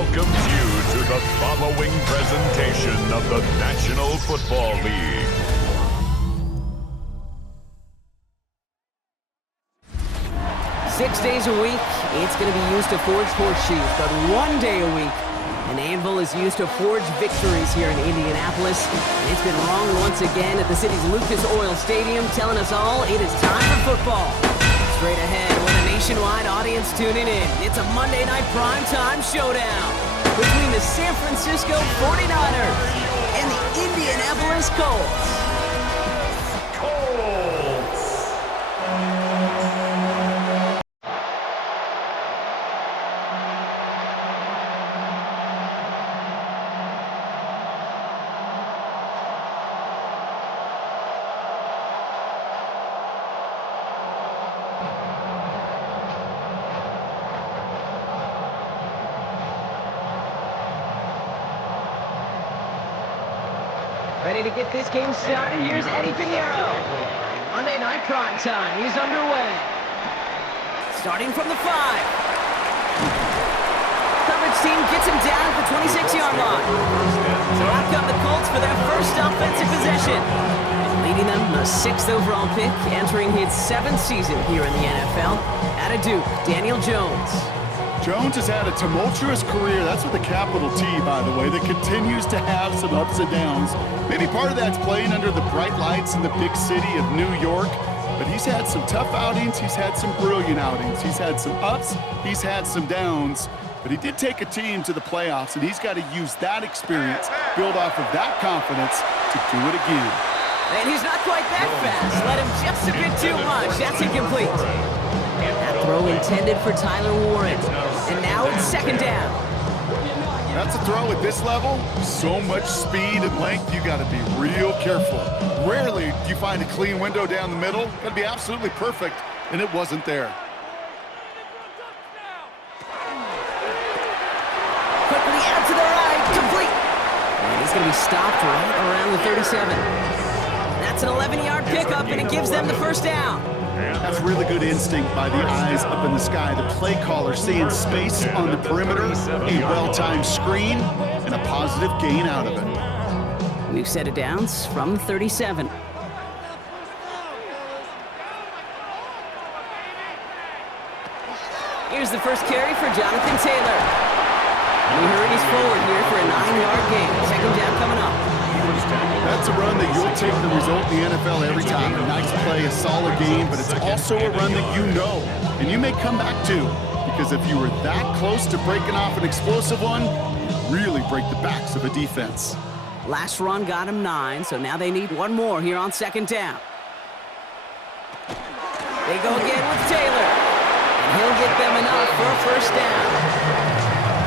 welcomes you to the following presentation of the National Football League. Six days a week, it's going to be used to forge horseshoes, but one day a week, an anvil is used to forge victories here in Indianapolis. And it's been wrong once again at the city's Lucas Oil Stadium, telling us all it is time for football. Straight ahead with a nationwide audience tuning in, it's a Monday night primetime showdown between the San Francisco 49ers and the Indianapolis Colts. Ready to get this game started? Here's Eddie Pinheiro. Monday night prime time. He's underway. Starting from the 5. Coverage team gets him down at the 26-yard line. So out come the Colts for their first offensive possession. Leading them, a 6th overall pick, entering his 7th season here in the NFL. Out of Duke, Daniel Jones. Jones has had a tumultuous career, that's with a capital T, by the way, that continues to have some ups and downs. Maybe part of that's playing under the bright lights in the big city of New York, but he's had some tough outings, he's had some brilliant outings, he's had some ups, he's had some downs, but he did take a team to the playoffs, and he's got to use that experience, build off of that confidence to do it again. And he's not quite that fast. Let him just a bit too much. That's incomplete. That throw intended for Tyler Warren. And now it's second down. That's a throw at this level. So much speed and length, you got to be real careful. Rarely do you find a clean window down the middle. Got to be absolutely perfect, and it wasn't there. Quickly out to the right, complete. And he's going to be stopped right around the 37. That's an 11-yard pickup, and it gives them the first down. That's really good instinct by the eyes up in the sky. The play caller seeing space on the perimeter, a well-timed screen, and a positive gain out of it. We've set it down from 37. Here's the first carry for Jonathan Taylor. And he hurries forward here for a 9-yard gain. Second down coming up. That's a run that you'll take the result in the NFL every time. A nice play, a solid game, but it's also a run that you know, and you may come back to, because if you were that close to breaking off an explosive one, you really break the backs of a defense. Last run got him 9, so now they need one more here on second down. They go again with Taylor, and he'll get them enough for a first down.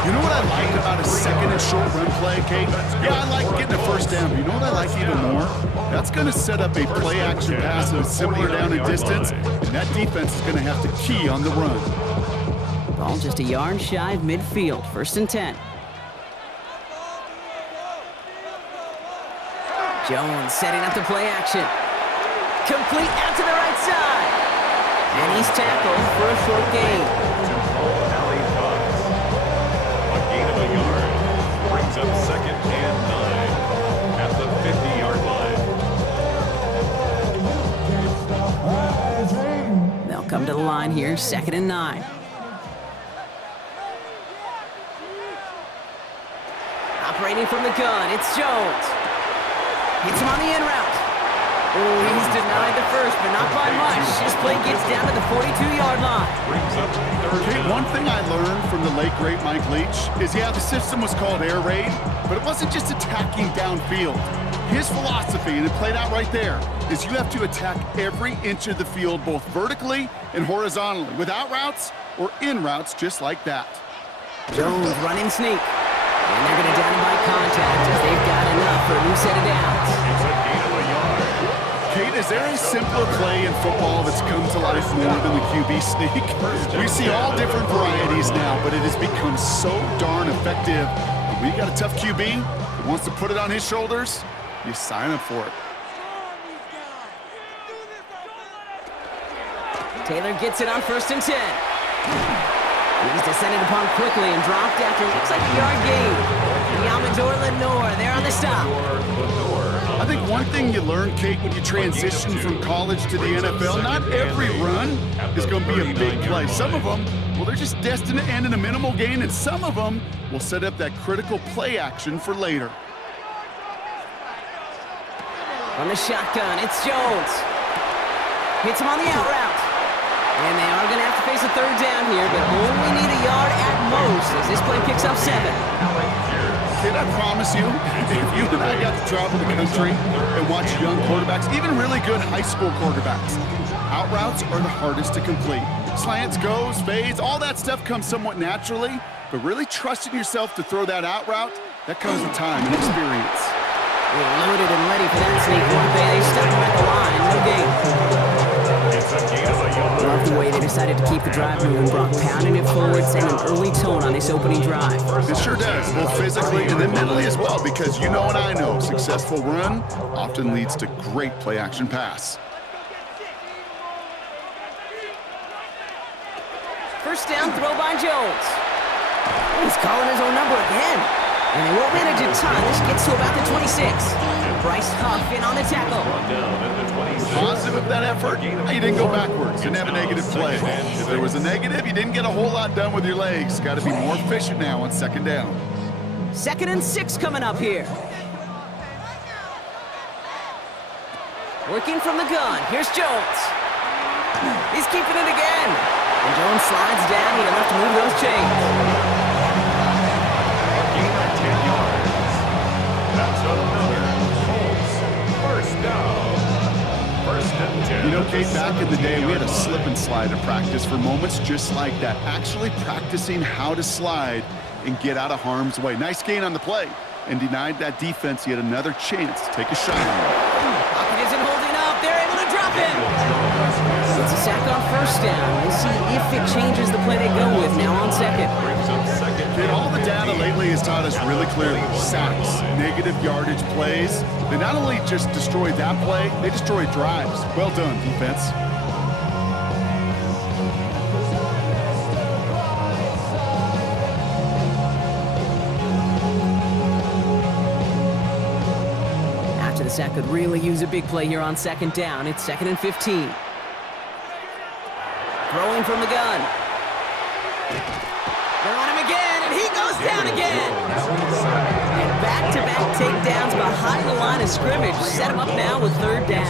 You know what I like about a second and short run play, Kate? Yeah, I like getting a first down, but you know what I like even more? That's going to set up a play-action pass that is similar down in distance, and that defense is going to have to key on the run. Ball just a yard shy of midfield, 1st and 10. Jones setting up the play action. Complete out to the right side. And he's tackled for a short gain. Up 2nd and 9 at the 50-yard line. They'll come to the line here, 2nd and 9. Operating from the gun, it's Jones. Hits him on the in route. Oh, he's denied the first, but not by much. This play gets down to the 42-yard line. Okay, one thing I learned from the late, great Mike Leach is, yeah, the system was called air raid, but it wasn't just attacking downfield. His philosophy, and it played out right there, is you have to attack every inch of the field, both vertically and horizontally, without routes or in routes just like that. Jones running sneak. And they're going to down him by contact as they've got enough for a new set of downs. It's a gain of a yard. Kate, is there a simpler play in football that's come to life more than the QB sneak? We see all different varieties now, but it has become so darn effective. When you got a tough QB who wants to put it on his shoulders, you sign up for it. Taylor gets it on 1st and 10. He's He's descended upon quickly and dropped after looks like a yard gain. Yamador Lenore there on the stop. I think one thing you learn, Kate, when you transition from college to the NFL, not every run is going to be a big play. Some of them, well, they're just destined to end in a minimal gain, and some of them will set up that critical play action for later. On the shotgun, it's Jones. Hits him on the out route. And they are going to have to face a third down here, but only need a yard at most as this play picks up 7. Kid, I promise you, if you and I got to travel the country and watch young quarterbacks, even really good high school quarterbacks, out routes are the hardest to complete. Slants, goes, fades, all that stuff comes somewhat naturally, but really trusting yourself to throw that out route, that comes with time and experience. They're loaded and ready for that sneak one. They stop him at the line. No gain. Love the way they decided to keep the drive moving. Brock pounding it forward, setting an early tone on this opening drive. It sure does, both physically and then mentally as well, because you know and I know, successful run often leads to great play-action pass. First down throw by Jones. He's calling his own number again. And they won't manage in time. This gets to about the 26. Bryce Huff in on the tackle. Positive of that effort, you didn't go backwards. Didn't have a negative play. If there was a negative, you didn't get a whole lot done with your legs. Got to be more efficient now on second down. 2nd and 6 coming up here. Working from the gun. Here's Jones. He's keeping it again. And Jones slides down. He enough to move those chains. You know, Kate, back in the day, we had a slip and slide in practice for moments just like that. Actually practicing how to slide and get out of harm's way. Nice gain on the play, and denied that defense yet another chance to take a shot on him. Pocket isn't holding up. They're able to drop him. It's a sack on first down. We'll see if it changes the play they go with now on second. Kate, all the data lately has taught us really clearly, sacks, negative yardage plays, they not only just destroy that play, they destroy drives. Well done, defense. After the sack could really use a big play here on second down. It's 2nd and 15. Throwing from the gun. They're on him again, and he goes down again. And back-to-back takedowns behind the line of scrimmage. Set him up now with third down.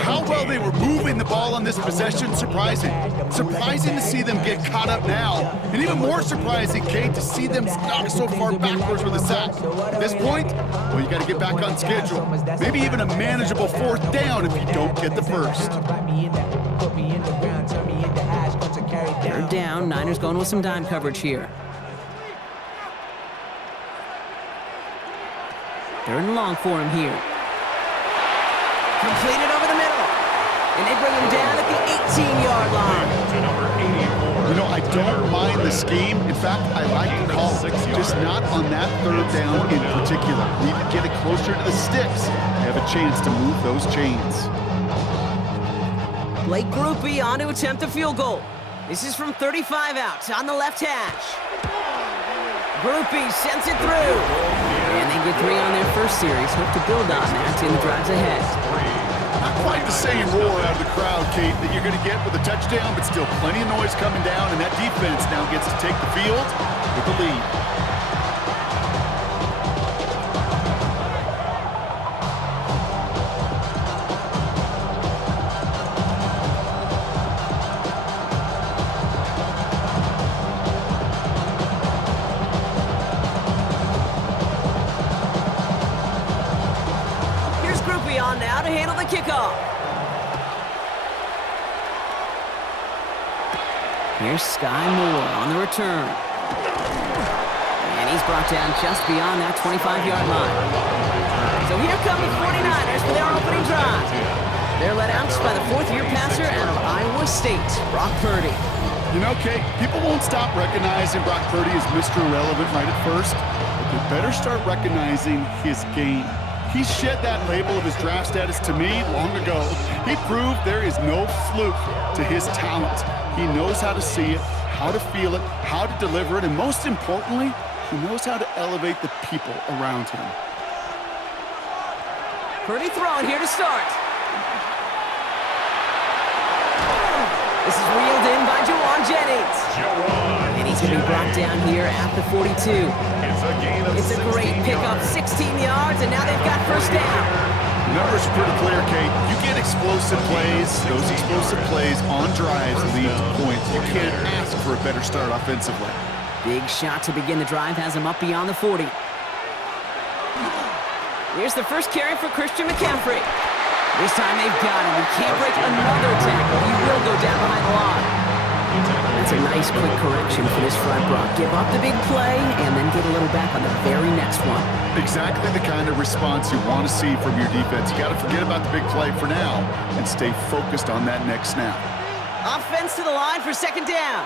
How well they were moving the ball on this possession, surprising. Surprising to see them get caught up now. And even more surprising, Kate, to see them knock so far backwards with a sack. At this point, well, you got to get back on schedule. Maybe even a manageable 4th down if you don't get the first. Third down, Niners going with some dime coverage here. 3rd and long for him here. Completed over the middle. And they bring him down at the 18-yard line. You know, I don't mind the scheme. In fact, I like the call. Just not on that 3rd down in particular. Need to get it closer to the sticks. They have a chance to move those chains. Blake Groupie on to attempt a field goal. This is from 35 out on the left hash. Groupie sends it through. And they get 3 on their first series. Hope to build on that in the drives ahead. Not quite the same roar out of the crowd, Kate, that you're going to get with a touchdown, but still plenty of noise coming down, and that defense now gets to take the field with the lead. Now to handle the kickoff. Here's Sky Moore on the return. And he's brought down just beyond that 25-yard line. So here come the 49ers for their opening drive. They're led out by the 4th-year passer out of Iowa State, Brock Purdy. You know, Kate, people won't stop recognizing Brock Purdy as Mr. Irrelevant right at first, but they better start recognizing his game. He shed that label of his draft status to me long ago. He proved there is no fluke to his talent. He knows how to see it, how to feel it, how to deliver it, and most importantly, he knows how to elevate the people around him. Purdy throwing here to start. This is reeled in by Juwan Jennings. And he's going to be brought down here at the 42. It's a great pickup, 16 yards, and now they've got first down. The numbers are pretty clear, Kate. You get explosive plays. Those explosive plays on drives lead to points. You can't ask for a better start offensively. Big shot to begin the drive has him up beyond the 40. Here's the first carry for Christian McCaffrey. This time they've got him. He can't break another tackle. He will go down behind the line. That's a nice quick correction for this front row. Give up the big play and then get a little back on the very next one. Exactly the kind of response you want to see from your defense. You got to forget about the big play for now and stay focused on that next snap. Offense to the line for second down.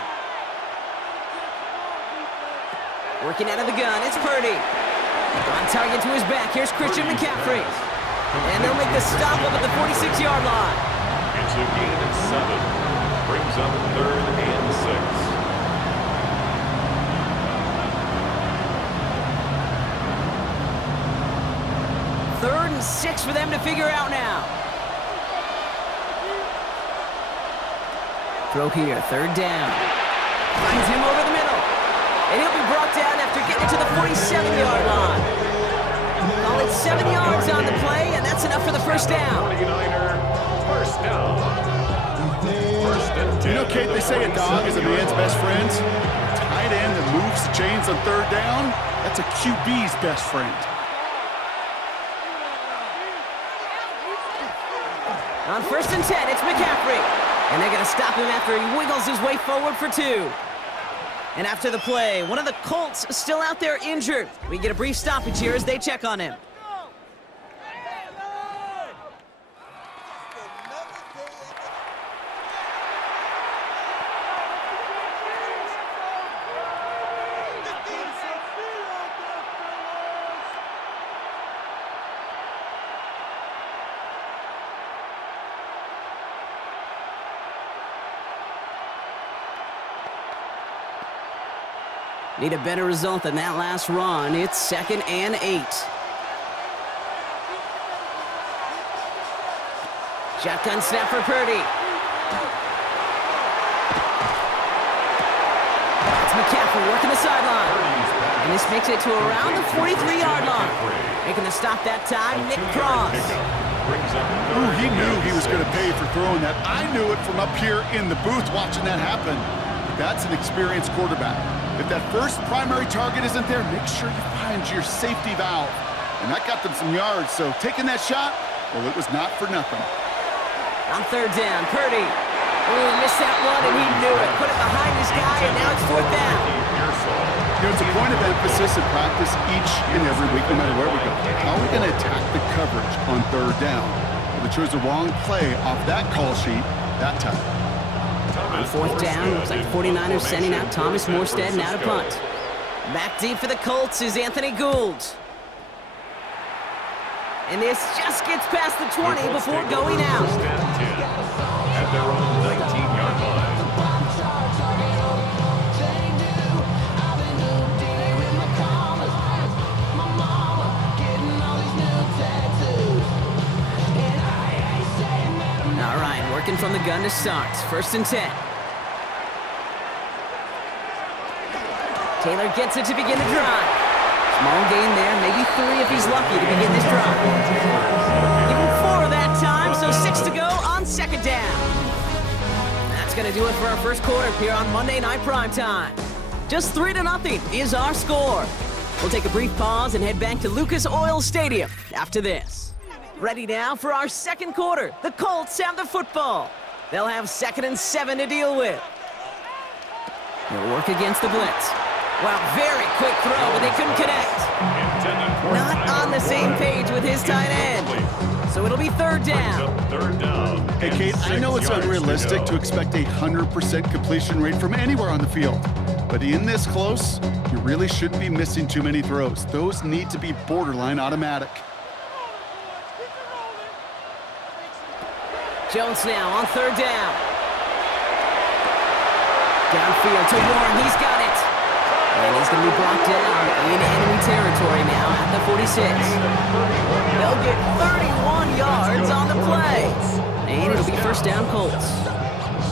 Working out of the gun, it's Purdy. On target to his back, here's Christian McCaffrey. And they'll make the stop up at the 46-yard line. It's a gain of 7. Brings up 3rd and 6. 3rd and 6 for them to figure out now. Throw here, 3rd down. Finds him over the middle. And he'll be brought down after getting to the 47-yard line. Call it 7 yards on the play, and that's enough for the first down. 49er, first down. You know, Kate, they say a dog is a man's best friend. A tight end that moves the chains on 3rd down, that's a QB's best friend. On 1st and 10, it's McCaffrey. And they're going to stop him after he wiggles his way forward for 2. And after the play, one of the Colts still out there injured. We get a brief stoppage here as they check on him. Need a better result than that last run. It's 2nd and 8. Shotgun snap for Purdy. That's McCaffrey working the sideline. And this makes it to around the 43-yard line. Making the stop that time, Nick Cross. Ooh, he knew he was going to pay for throwing that. I knew it from up here in the booth watching that happen. That's an experienced quarterback. If that first primary target isn't there, make sure you find your safety valve. And that got them some yards, so taking that shot, well, it was not for nothing. On 3rd down, Purdy. Ooh, missed that one, and he knew it. Put it behind his guy, and now it's 4th down. You know, it's a point of emphasis in practice each and every week, no matter where we go. How are we going to attack the coverage on 3rd down? Well, they chose the wrong play off that call sheet that time. On 4th down, looks like the 49ers sending out Thomas Morstead now to punt. Back deep for the Colts is Anthony Gould. And this just gets past the 20 before going out. At their own 19-yard line. All right, working from the gun to start. 1st and 10. Taylor gets it to begin the drive. Small gain there, maybe 3 if he's lucky to begin this drive. Give him 4 that time, so 6 to go on 2nd down. That's going to do it for our first quarter here on Monday Night Primetime. Just 3-0 is our score. We'll take a brief pause and head back to Lucas Oil Stadium after this. Ready now for our second quarter. The Colts have the football. They'll have 2nd and 7 to deal with. They'll work against the blitz. Wow, very quick throw, but they couldn't connect. Not on the same page with his tight end. So it'll be 3rd down. Hey, Kate, I know it's unrealistic to expect a 100% completion rate from anywhere on the field. But in this close, you really shouldn't be missing too many throws. Those need to be borderline automatic. Jones now on 3rd down. Downfield to Warren. He's got it. And he's going to be brought down in enemy territory now at the 46. They'll get 31 yards on the play. And it'll be first down Colts.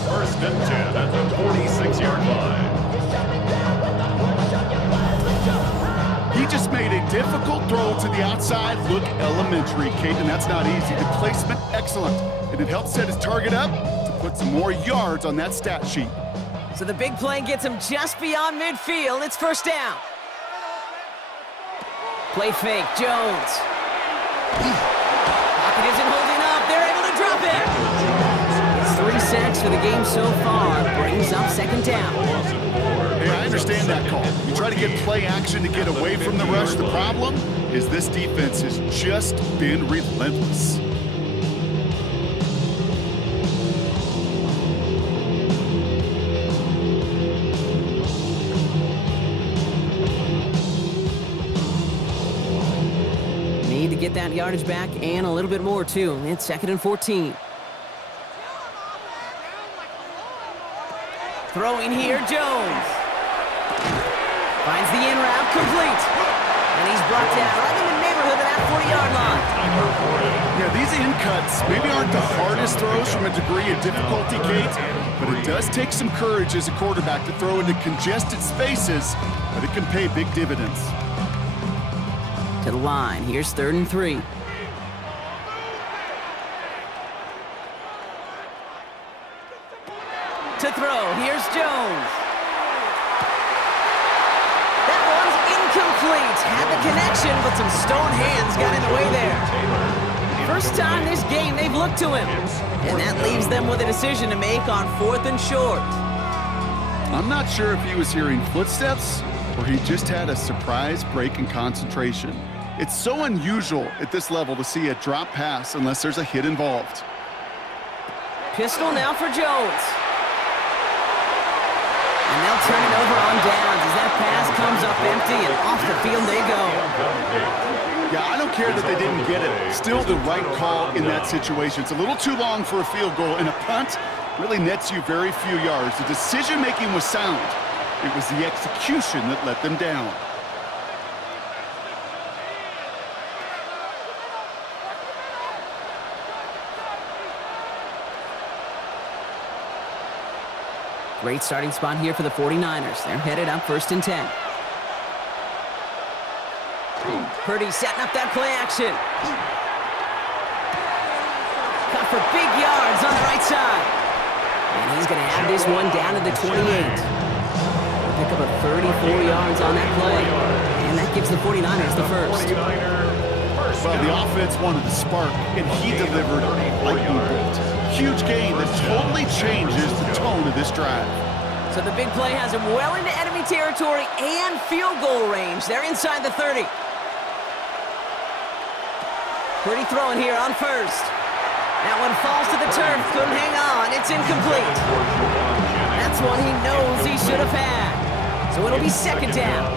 First and 10 at the 46-yard line. He just made a difficult throw to the outside. Look elementary, Kate, and that's not easy. The placement, excellent. And it helps set his target up to put some more yards on that stat sheet. So the big play gets him just beyond midfield. It's first down. Play fake, Jones. Pocket isn't holding up. They're able to drop it. It's 3 sacks for the game so far. Brings up second down. Hey, I understand that call. You try to get play action to get away from the rush. The problem is this defense has just been relentless. Need to get that yardage back and a little bit more, too. It's second and 14. Throwing here, Jones. Finds the in route, complete. And he's brought down right in the neighborhood of that 40-yard line. Yeah, these in cuts maybe aren't the hardest throws from a degree of difficulty, Kate, but it does take some courage as a quarterback to throw into congested spaces, but it can pay big dividends. To the line, here's third and 3. To throw, here's Jones. That one's incomplete. Had the connection, but some stone hands got in the way there. First time this game they've looked to him. And that leaves them with a decision to make on 4th and short. I'm not sure if he was hearing footsteps or he just had a surprise break in concentration. It's so unusual at this level to see a drop pass unless there's a hit involved. Pistol now for Jones. And they'll turn it over on downs as that pass comes up empty and off the field they go. Yeah, I don't care that they didn't get it. Still the right call in that situation. It's a little too long for a field goal, and a punt really nets you very few yards. The decision-making was sound. It was the execution that let them down. Great starting spot here for the 49ers. They're headed up first and 10. Purdy setting up that play action. Cut for big yards on the right side. And he's going to have this one down to the 28. He'll pick up a 34 yards on that play. And that gives the 49ers the first. Well, the offense wanted the spark, and he delivered a lightning bolt. Huge gain that totally changes the tone of this drive. So the big play has him well into enemy territory and field goal range. They're inside the 30. Pretty throwing here on first. That one falls to the turf. Couldn't hang on. It's incomplete. That's one he knows he should have had. So it'll be second down.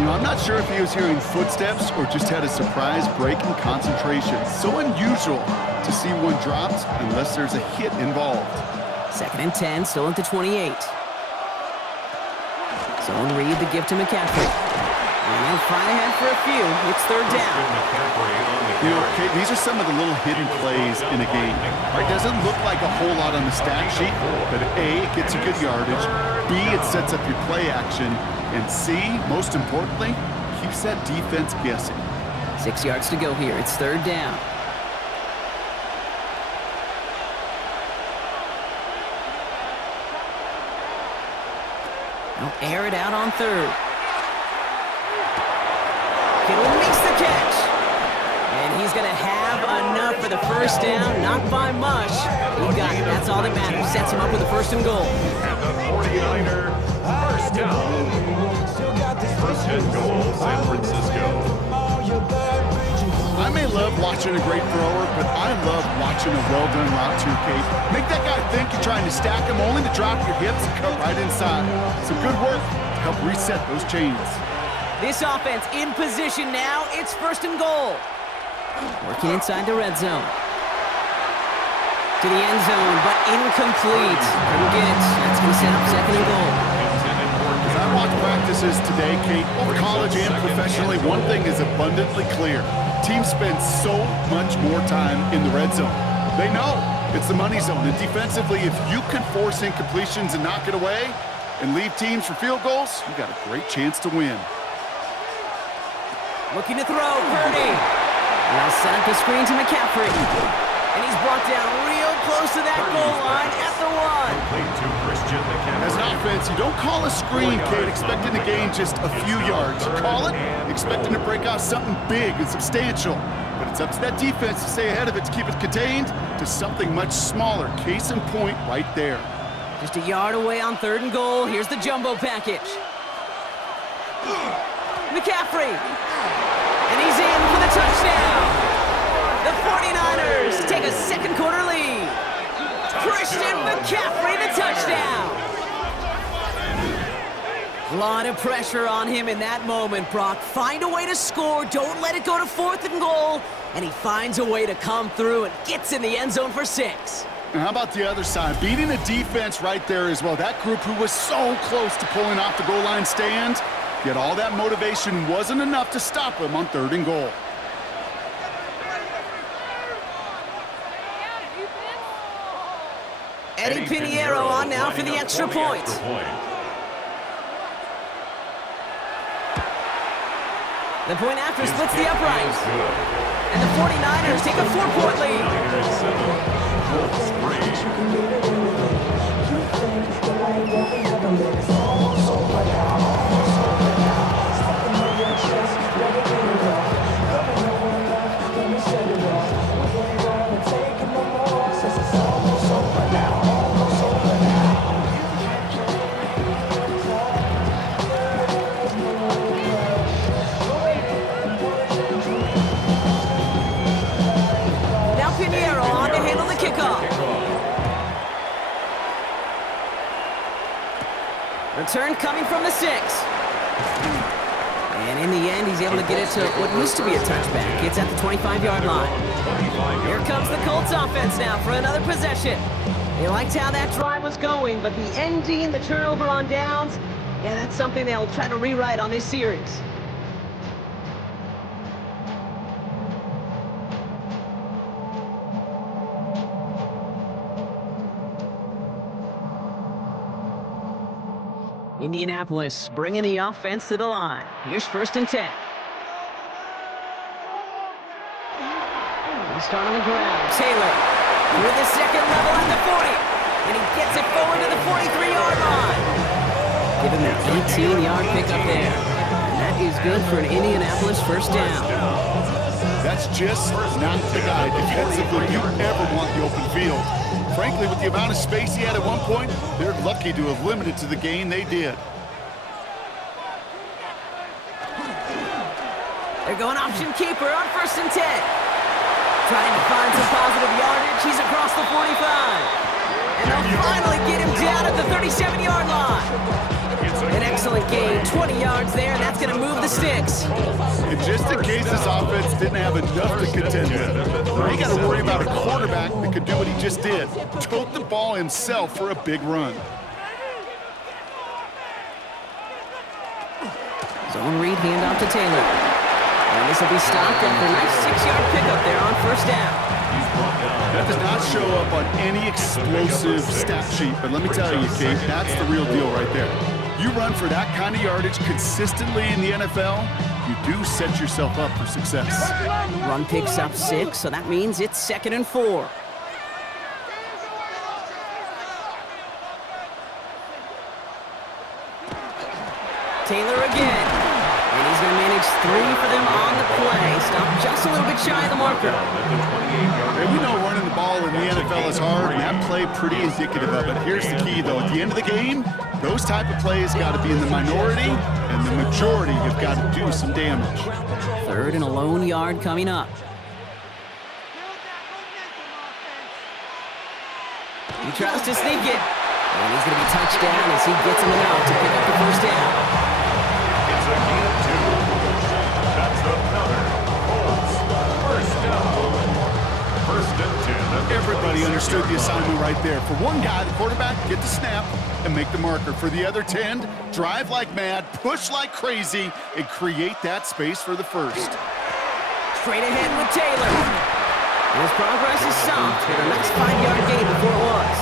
You know, I'm not sure if he was hearing footsteps or just had a surprise break in concentration. So unusual to see one dropped unless there's a hit involved. Second and 10, still at the 28. Zone read the give to McCaffrey. And they'll find ahead for a few. It's third down. You know, Kate, these are some of the little hidden plays in a game. It doesn't look like a whole lot on the stat sheet, but A, it gets you good yardage. B, it sets up your play action. And C, most importantly, keeps that defense guessing. 6 yards to go here. It's third down. They'll air it out on third. Kittle makes the catch. And he's going to have enough for the first down. Not by much. He got it. That's all that matters. Sets him up with a first and goal. And the 49er, first down. First and goal, San Francisco. I may love watching a great thrower, but I love watching a well-done route too, Kate. Make that guy think you're trying to stack him, only to drop your hips and cut right inside. Some good work to help reset those chains. This offense in position now. It's first and goal. Working inside the red zone. To the end zone, but incomplete. Couldn't get it. That's going to set up second and goal. As I watch practices today, Kate, both college and professionally, one thing is abundantly clear. Teams spend so much more time in the red zone. They know it's the money zone. And defensively, if you can force incompletions and knock it away and leave teams for field goals, you got a great chance to win. Looking to throw, Purdy. Now set up the screen to McCaffrey. And he's brought down real close to that goal line at the 1. As an offense, you don't call a screen, Kate, expecting to gain just a few yards. You call it expecting to break out something big and substantial. But it's up to that defense to stay ahead of it, to keep it contained to something much smaller. Case in point right there. Just a yard away on 3rd and goal. Here's the jumbo package. McCaffrey. And he's in for the touchdown. The 49ers take a second quarter lead. Christian McCaffrey, the touchdown. A lot of pressure on him in that moment, Brock. Find a way to score. Don't let it go to 4th and goal. And he finds a way to come through and gets in the end zone for 6. And how about the other side? Beating a defense right there as well. That group who was so close to pulling off the goal line stand, yet all that motivation wasn't enough to stop him on 3rd and goal. Eddie Pinheiro on now for the extra point. The point after splits the upright. And the 49ers take a 4-point lead. Return coming from the 6. And in the end, he's able to get it to what used to be a touchback. It's at the 25-yard line. Here comes the Colts offense now for another possession. They liked how that drive was going, but the ending, the turnover on downs, yeah, that's something they'll try to rewrite on this series. Indianapolis bringing the offense to the line. Here's 1st and 10. He's starting on the ground. Taylor with the second level at the 40. And he gets it forward to the 43-yard line. Give him an 18-yard pickup there. And that is good for an Indianapolis 1st down. That's just not the guy defensively you ever want the open field. Frankly, with the amount of space he had at one point, they're lucky to have limited to the gain they did. They're going option keeper on 1st and 10. Trying to find some positive yardage. He's across the 45. And they'll finally get him down at the 37-yard line. An excellent gain, 20 yards there, and that's going to move the sticks. And just in case this offense didn't have enough to contend with, you got to worry about a quarterback that could do what he just did, tote the ball himself for a big run. Zone read handoff to Taylor. And this will be stopped after a nice 6-yard pickup there on 1st down. That does not show up on any explosive stat sheet, but let me tell you, Kate, that's the real deal right there. You run for that kind of yardage consistently in the NFL, you do set yourself up for success. Run picks up 6, so that means it's 2nd and 4. Taylor again. And he's going to manage 3 for them on the play. Stop just a little bit shy of the marker. And we know running the ball in the NFL is hard, and that play pretty indicative of it. Here's the key, though. At the end of the game, those type of plays got to be in the minority, and the majority have got to do some damage. 3rd and a lone yard coming up. He tries to sneak it. And he's going to be touched down as he gets him out to pick up the 1st down. It's a gain of 2. That's another Colts 1st down. 1st and 10. Everybody understands understood the assignment right there. For one guy, the quarterback, get the snap and make the marker. For the other 10, drive like mad, push like crazy, and create that space for the first. Straight ahead with Taylor. His progress is soft with a nice 5-yard gain before it was.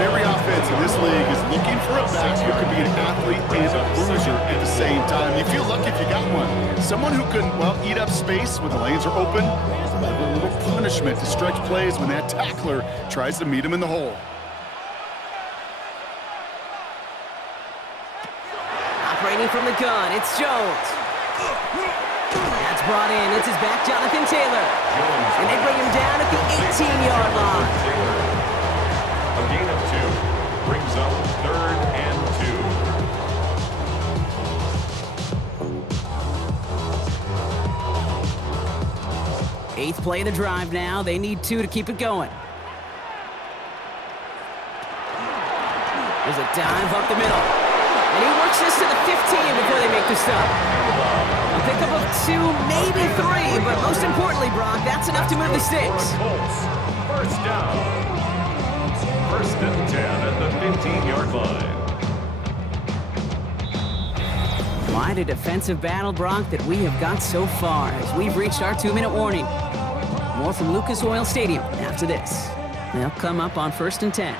Every offense in this league is looking for a back who can be an athlete and a bruiser at the same time. You feel lucky if you got one. Someone who can, well, eat up space when the lanes are open. A little punishment to stretch plays when that tackler tries to meet him in the hole. Operating from the gun, it's Jones. That's brought in. It's his back, Jonathan Taylor. And they bring him down at the 18-yard line. A gain of 2 brings up 3rd and 2. 8th play of the drive now. They need 2 to keep it going. There's a dive up the middle. And he works this to the 15 before they make the stop. A pickup of 2, maybe 3, but most importantly, Brock, that's enough to move the sticks. Colts, first down. 1st and 10 at the 15-yard line. Quite a defensive battle, Brock, that we have got so far as we've reached our 2-minute warning. More from Lucas Oil Stadium after this. They'll come up on 1st and 10.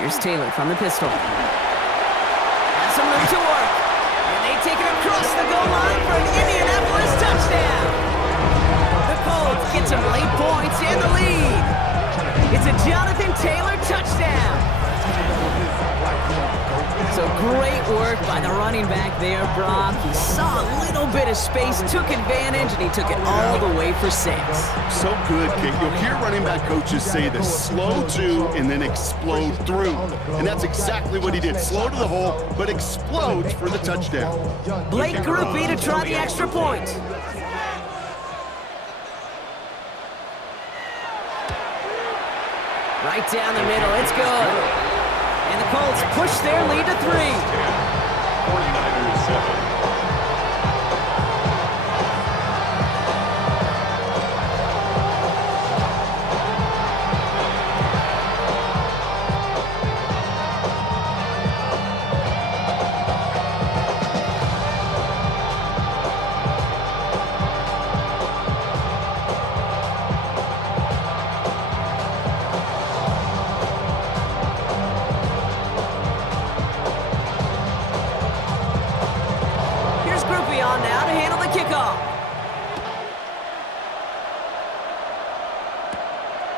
Here's Taylor from the pistol. Has some room to work. And they take it across the goal line for an Indianapolis touchdown. The Colts get some late points and the lead. It's a Jonathan Taylor touchdown. So great work by the running back there, Brock. He saw a little bit of space, took advantage, and he took it all the way for 6. So good, Kate. You'll hear running back coaches say this: slow to and then explode through. And that's exactly what he did. Slow to the hole, but explodes for the touchdown. Blake Groupie to try the extra point. Right down the middle, it's good. And the Colts push their lead to 3. 49ers 7.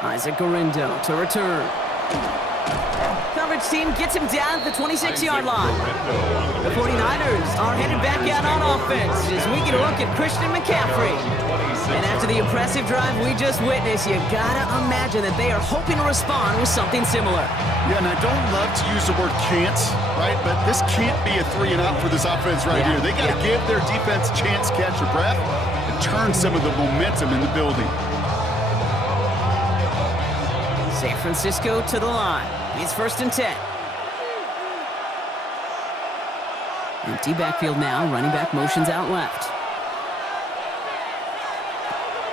Isaac Gorindo to return. Coverage team gets him down at the 26-yard line. The 49ers are headed back out on offense as we get a look at Christian McCaffrey. And after the impressive drive we just witnessed, you gotta imagine that they are hoping to respond with something similar. Yeah, and I don't love to use the word can't, right? But this can't be a 3-and-out for this offense right here. They gotta give their defense a chance to catch their breath and turn some of the momentum in the building. San Francisco to the line. It's 1st and 10. Empty backfield now. Running back motions out left.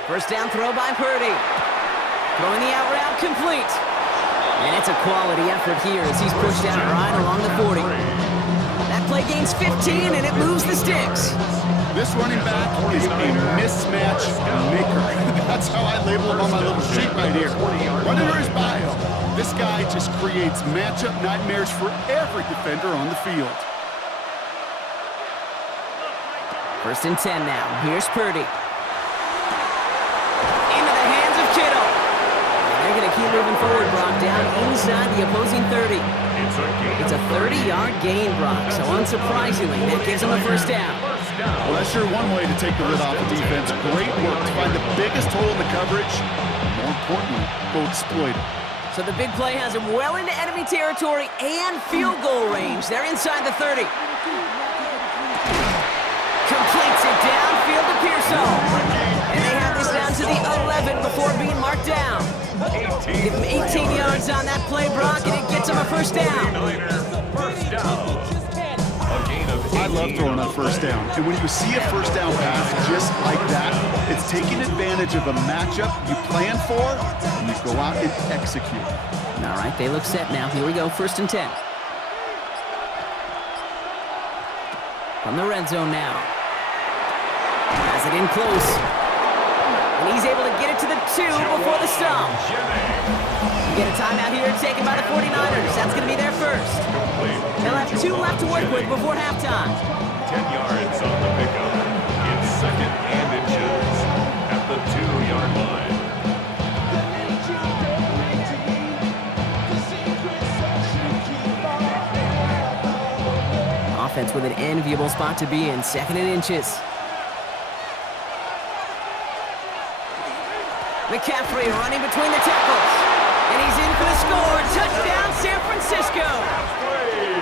First down throw by Purdy. Throwing the out route complete. And it's a quality effort here as he's pushed out right along the 40. That play gains 15 and it moves the sticks. This running back is a mismatch maker. That's how I label him on my little sheet right here. Right under his bio, this guy just creates matchup nightmares for every defender on the field. 1st and 10 now. Here's Purdy. Into the hands of Kittle. And they're going to keep moving forward, Brock, down inside the opposing 30. It's a 30-yard gain, Brock, so unsurprisingly, that gives them a first down. Well, that's sure one way to take the lid off the defense. Great work to find the biggest hole in the coverage. More importantly, go exploit it. So the big play has him well into enemy territory and field goal range. They're inside the 30. Completes it downfield to Pearson. And they have this down to the 11 before being marked down. Give him 18 yards on that play, Brock, and it gets him a first down. I love throwing on first down. And when you see a first down pass just like that, it's taking advantage of a matchup you plan for, and you go out and execute. All right, they look set now. Here we go, 1st and 10. From the red zone now. Has it in close. And he's able to get it to the 2 before the stop. Get a timeout here taken by the 49ers. That's going to be their first. They'll have 2 left to work with before halftime. 10 yards on the pickup. It's 2nd and inches at the 2-yard line. Offense with an enviable spot to be in, 2nd and inches. McCaffrey running between the tackles. And he's in for the score. Touchdown, San Francisco.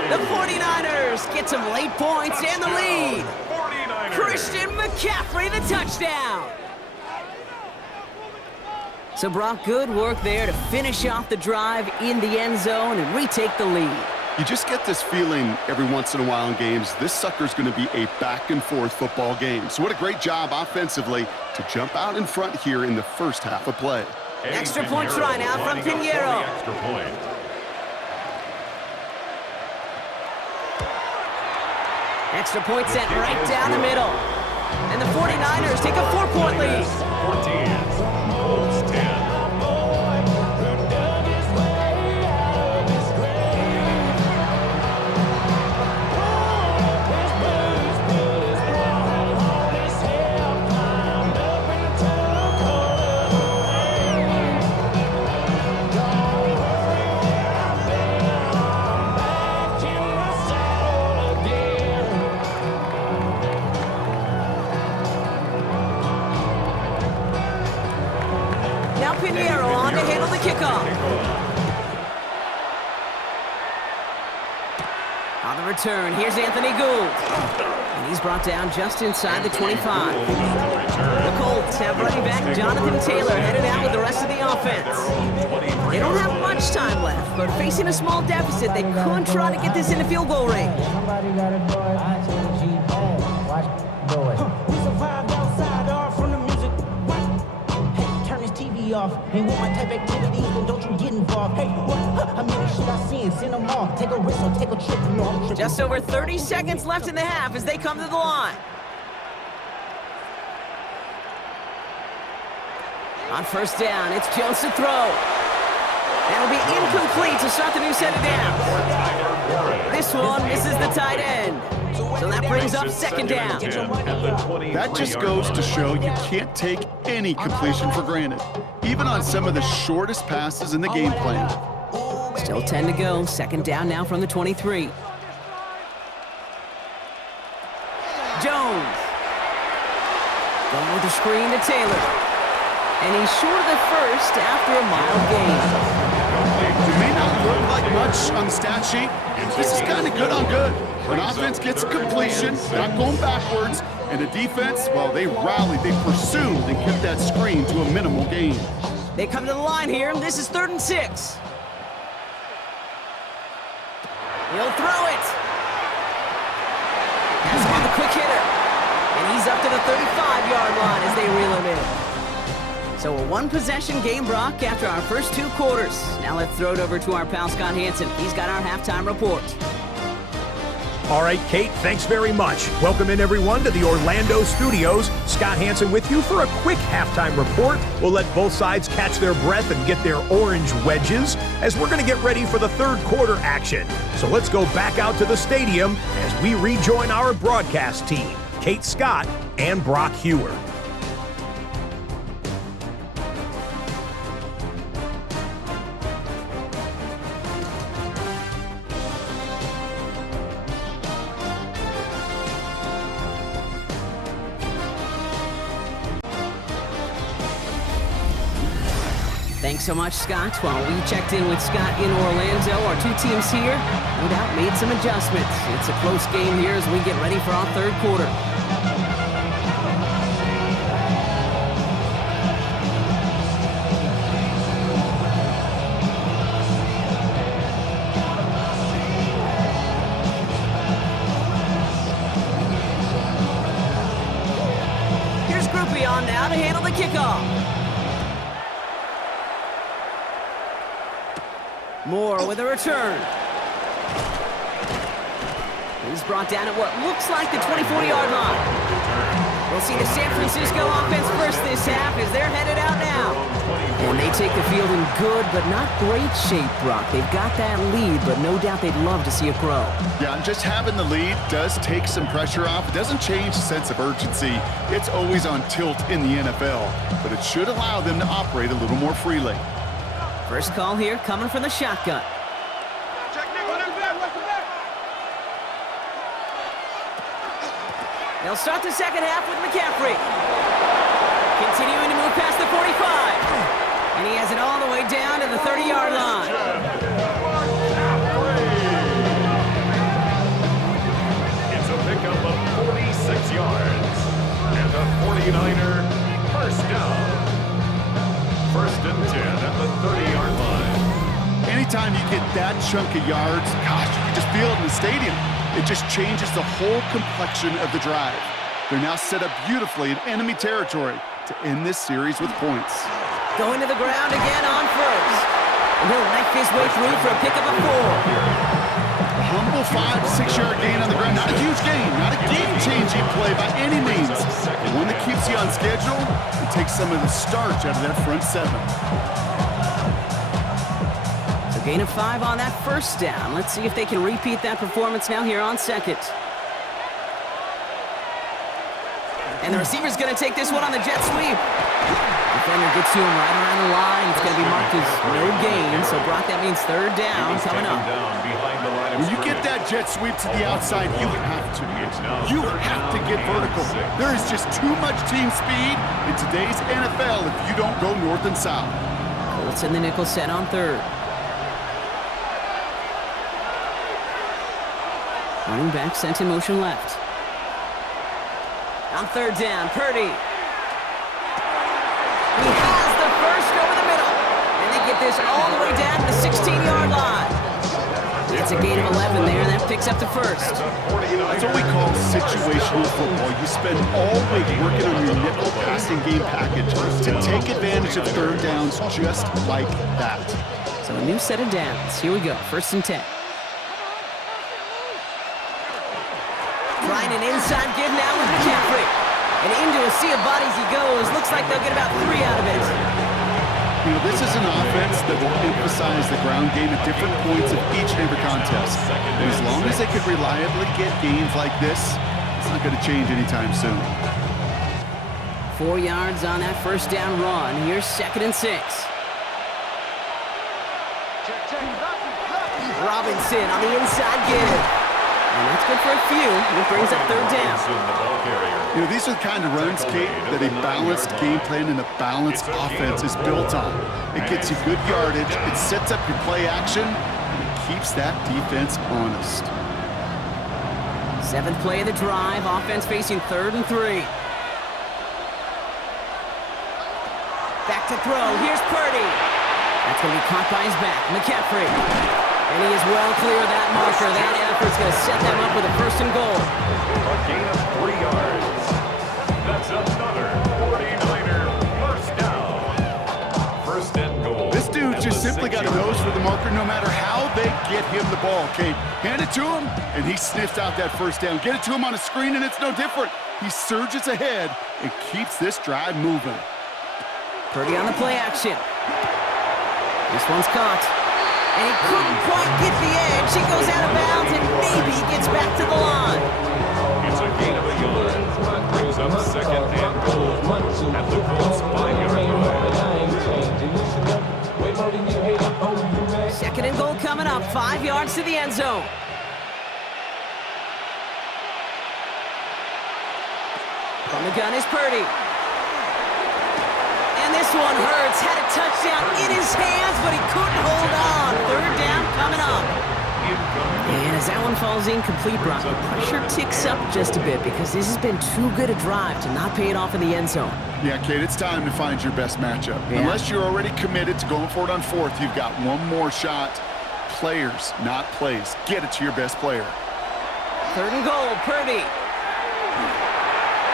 The 49ers get some late points and the lead. Christian McCaffrey, the touchdown. So, Brock, good work there to finish off the drive in the end zone and retake the lead. You just get this feeling every once in a while in games, this sucker's going to be a back-and-forth football game. So what a great job offensively to jump out in front here in the first half of play. Extra point try now from Pinheiro. Extra point. Extra point sent right down the middle. And the 49ers take a 4-point lead. 14, Colts 10. Pinheiro on to handle the kickoff. On the return, here's Anthony Gould. And he's brought down just inside the 25. The Colts have running back Jonathan Taylor headed out with the rest of the offense. They don't have much time left, but facing a small deficit, they could try to get this into field goal range. Somebody gotta do it. I tell G, watch do it. We survived outside all from the music. Hey, turn this TV off. Ain't with my type activities, then don't you get involved. Hey, what? I mean, the shit I seen, send them off. Take a risk or take a trip. No, I'm tripping. Just over 30 seconds left in the half as they come to the line. On first down, it's Jones to throw. That'll be incomplete to start the new set of downs. This one misses the tight end. So that brings up second down. That just goes to show you can't take any completion for granted, even on some of the shortest passes in the game plan. Still 10 to go. Second down now from the 23. Jones. Going with the screen to Taylor. And he's short of the first after a mild gain. It may not look like much on the stat sheet. This is kind of good on good. An offense gets a completion, not going backwards, and the defense, well, they rallied, they pursued, and kept that screen to a minimal gain. They come to the line here, and this is 3rd and 6. He'll throw it. Has him on the quick hitter. And he's up to the 35-yard line as they reel him in. So a one-possession game, Brock, after our first 2 quarters. Now let's throw it over to our pal Scott Hansen. He's got our halftime report. All right, Kate, thanks very much. Welcome in, everyone, to the Orlando studios. Scott Hansen with you for a quick halftime report. We'll let both sides catch their breath and get their orange wedges as we're going to get ready for the third quarter action. So let's go back out to the stadium as we rejoin our broadcast team, Kate Scott and Brock Hewer. Thanks so much, Scott. While we checked in with Scott in Orlando, our 2 teams here no doubt made some adjustments. It's a close game here as we get ready for our third quarter. Brown now to handle the kickoff. Moore with a return. He's brought down at what looks like the 24-yard line. We'll see the San Francisco offense first this half as they're headed out now. And they take the field in good but not great shape, Brock. They've got that lead, but no doubt they'd love to see it grow. Yeah, and just having the lead does take some pressure off. It doesn't change the sense of urgency. It's always on tilt in the NFL, but it should allow them to operate a little more freely. First call here coming from the shotgun. They'll start the second half with McCaffrey. Continuing to move past the 45. And he has it all the way down to the 30-yard line. It's a pickup of 46 yards. And the 49er first down. First and 10 at the 30-yard line. Anytime you get that chunk of yards, gosh, you can just feel it in the stadium. It just changes the whole complexion of the drive. They're now set up beautifully in enemy territory to end this series with points. Going to the ground again on first. And he'll knife his way through for a pickup of 4. A humble 5 to 6 yard gain on the ground. Not a huge gain, not a game-changing play by any means. But one that keeps you on schedule and takes some of the starch out of that front 7. Gain of 5 on that first down. Let's see if they can repeat that performance now here on second. And the receiver's going to take this one on the jet sweep. Defender gets to him right around the line. It's going to be marked as no gain. So, Brock, that means third down coming up. When you get that jet sweep to the outside, you have to. You have to get vertical. There is just too much team speed in today's NFL if you don't go north and south. Colts in the nickel set on third. Running back sent in motion left. On third down, Purdy. He has the first over the middle. And they get this all the way down to the 16-yard line. It's a gain of 11 there, and that picks up the first. That's what we call situational football. You spend all week working on your nickel passing game package to take advantage of third downs just like that. So a new set of downs. Here we go, first and 10. Trying an inside give now with McCaffrey. And into a sea of bodies he goes. Looks like they'll get about 3 out of it. You know, this is an offense that will emphasize the ground game at different points of each and every contest. And as long as they can reliably get gains like this, it's not going to change anytime soon. 4 yards on that first down run. Here's second and 6. Robinson on the inside give. And that's good for a few. It brings up third down. You know, these are the kind of runs, Kate, that a balanced game plan and a balanced offense is built on. It gets you good yardage, it sets up your play action, and it keeps that defense honest. 7th play of the drive. Offense facing 3rd and 3. Back to throw. Here's Purdy. That's going to be caught by his back. McCaffrey. And he is well clear of that marker. That effort's going to set them up with a first and goal. A gain of 3 yards. That's another 49er first down. First and goal. This dude just simply got a nose for the marker no matter how they get him the ball, Kate. Hand it to him, and he sniffs out that first down. Get it to him on a screen, and it's no different. He surges ahead and keeps this drive moving. Purdy on the play action. This one's caught. And he couldn't quite get the edge. He goes out of bounds and maybe gets back to the line. It's a gain of a yard. Brings up second and goal at the Colts 5-yard line. Second and goal coming up. 5 yards to the end zone. From the gun is Purdy. And this one hurts. Had a touchdown in his hands, but he couldn't hold on. Third down coming up. And as that one falls incomplete, Brock, the pressure ticks up just a bit because this has been too good a drive to not pay it off in the end zone. Yeah, Kate, it's time to find your best matchup. Yeah. Unless you're already committed to going for it on 4th, you've got one more shot. Players, not plays. Get it to your best player. 3rd and goal, Purdy.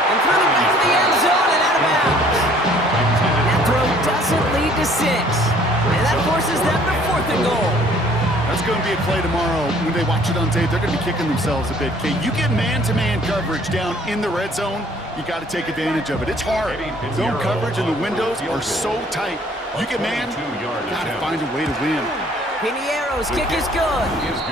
And coming back to the end zone, and out of bounds. That throw doesn't lead to 6. And that forces them to 4th and goal. That's going to be a play tomorrow. When they watch it on tape, they're going to be kicking themselves a bit. Okay, you get man-to-man coverage down in the red zone, you got to take advantage of it. It's hard. Zone coverage and the windows are so tight. You get man, you got to find a way to win. Piniero's kick is good.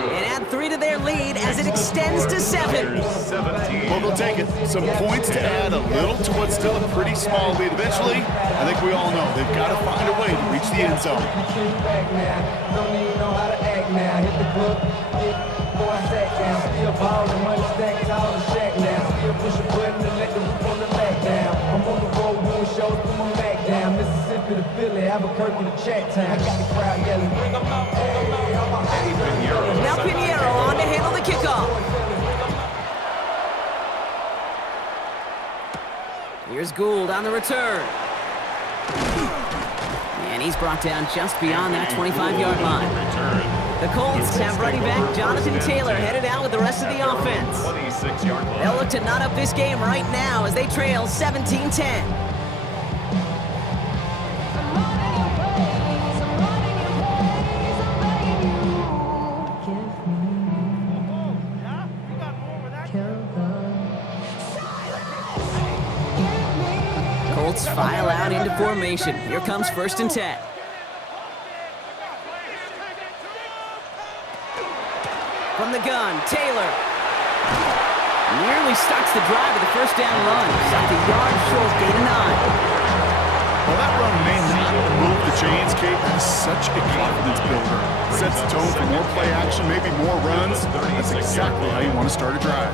And add 3 to their lead as it extends to 7. Well, they'll take it. Some points to add a little to what's still a pretty small lead. Eventually, I think we all know they've got to find a way to reach the end zone. Don't even know how to act now. Hit the club, before I sat down. Still ballin', money stacks all the shack now. Still push a button to let the roof on the back down. I'm on the road doing shows, put my back down. Mississippi to Philly, Albuquerque to Chat Town. I got the crowd yelling, bring 'em out, bring 'em out. Now Piniero on to handle the kickoff. Here's Gould on the return. And he's brought down just beyond that 25-yard line. The Colts have running back Jonathan Taylor headed out with the rest of the offense. They'll look to knot up this game right now as they trail 17-10. Colts file out into formation. Here comes 1st and 10. From the gun, Taylor. Nearly starts the drive with a 1st down run. Stopped a yard short, gain of 9. Well, that run may not move the chains, Kate. That is such a confidence builder. Sets the tone for more play action, maybe more runs. That's exactly how you want to start a drive.